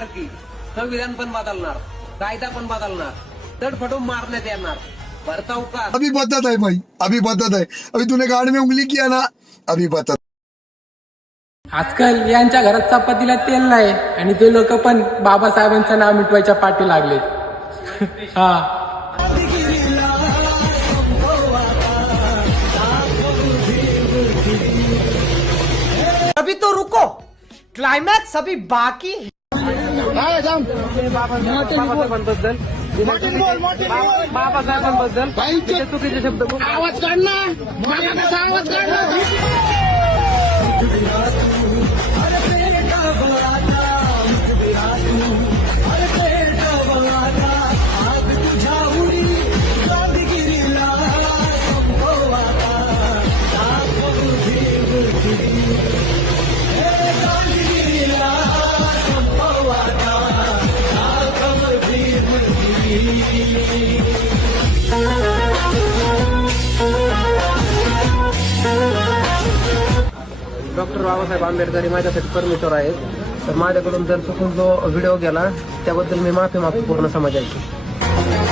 बदलणार की संविधान पण बदलणार, कायदा पण बदलणार, तडफडून मारण्यात येणार, भरताव का अभी बदत है भाई, अभी बदत है. अभी तूने गाड़ में उंगली किया ना, अभी बदत. आजकाल यांच्या घरात चपातीला तेल नाही आणि ते लोक पण बाबासाहेबांचं नाव मिटवायच्या पाठी लागलेत. हा, अभी तो रुको, क्लाइमैक्स अभी बाकी है. बाबासाहेबांबद्दल चुकीचे शब्द आवाज काढ ना, मला कसा आवाज काढ. डॉक्टर बाबासाहेब आंबेडकर हे माझ्यासाठी परमेश्वर आहेत. तर माझ्याकडून जर चुकून जो व्हिडिओ गेला त्याबद्दल मी माफी मागतो पूर्ण समाजाची.